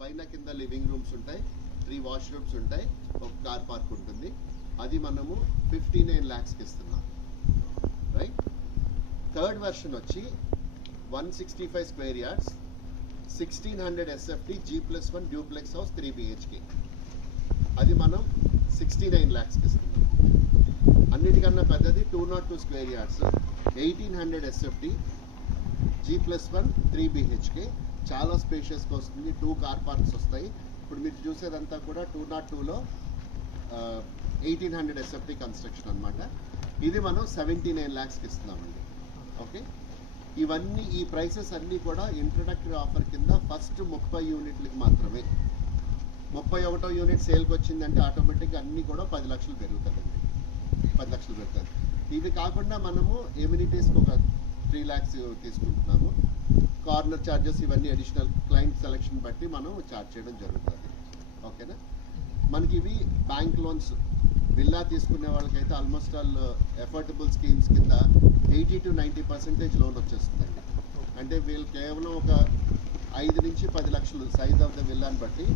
పైన కింద living rooms ఉంటాయి, 3 వాష్రూమ్స్ ఉంటాయి, ఒక కార్ పార్క్ ఉంటుంది. అది మనము 59 lakhsకి ఇస్తున్నాం, రైట్. థర్డ్ వెర్షన్ వచ్చి 165 square yards, 1600 SFT, G+1 duplex house 3 BHK. అది మనం 69 lakhsకి ఇస్తున్నాం. అన్నిటికన్నా పెద్దది 202 square yards, 1800 SFT, G+1 3 BHK. చాలా స్పేషియస్గా వస్తుంది, 2 కార్ పార్క్స్ వస్తాయి. ఇప్పుడు మీరు చూసేదంతా కూడా 202లో 1800 SFT కన్స్ట్రక్షన్ అనమాట. ఇది మనం 79 lakhsకి ఇస్తున్నామండి. ఓకే, ఇవన్నీ ఈ ప్రైసెస్ అన్నీ కూడా ఇంట్రడక్టరీ ఆఫర్ కింద ఫస్ట్ 30 యూనిట్లకి మాత్రమే. 31వ యూనిట్ సేల్కి వచ్చిందంటే ఆటోమేటిక్గా అన్నీ కూడా 10 లక్షలు పెరుగుతుందండి, 10 లక్షలు పెరుగుతుంది. ఇవి కాకుండా మనము ఎమ్యూనిటీస్కి ఒక 3 lakhs తీసుకుంటున్నాము. కార్నర్ ఛార్జెస్ ఇవన్నీ అడిషనల్ క్లయింట్ సెలెక్షన్ బట్టి మనం ఛార్జ్ చేయడం జరుగుతుంది. ఓకేనా. మనకి ఇవి బ్యాంక్ లోన్స్, విల్లా తీసుకునే వాళ్ళకైతే ఆల్మోస్ట్ ఆల్ ఎఫోర్డబుల్ స్కీమ్స్ కింద 80 to 90% లోన్ వచ్చేస్తుందండి. అంటే వీళ్ళు కేవలం ఒక 5 నుంచి 10 లక్షలు సైజ్ ఆఫ్ ద విల్లాని బట్టి,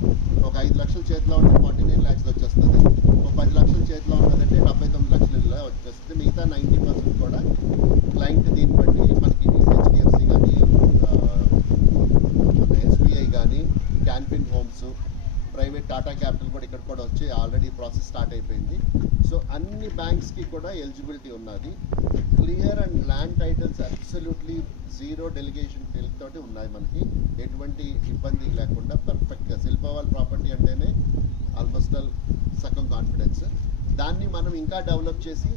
ఒక 5 లక్షల చేతిలో ఉంటే 49 lakhs వచ్చేస్తుంది, ఒక 10 లక్షల చేతిలో ఉన్నదంటే 79 లక్షలు ఇలా వచ్చేస్తుంది. మిగతా 90% కూడా క్లయింట్ దీన్ని బట్టి మనకి HDFC కానీ, SBI కానీ, Can Fin homes, private Tata capital కూడా ఇక్కడ కూడా వచ్చి ఆల్రెడీ ప్రాసెస్ స్టార్ట్ అయిపోయింది. సో అన్ని బ్యాంక్స్కి కూడా ఎలిజిబిలిటీ ఉన్నది. Clear and land titles absolutely 0 delegation తోటి ఉన్నాయి. మనకి ఎటువంటి ఇబ్బంది లేకుండా పర్ఫెక్ట్గా శిల్పవాల్ ప్రాపర్టీ అంటేనే ఆల్మోస్ట్ ఆల్ సగం కాన్ఫిడెన్స్. దాన్ని మనం ఇంకా డెవలప్ చేసి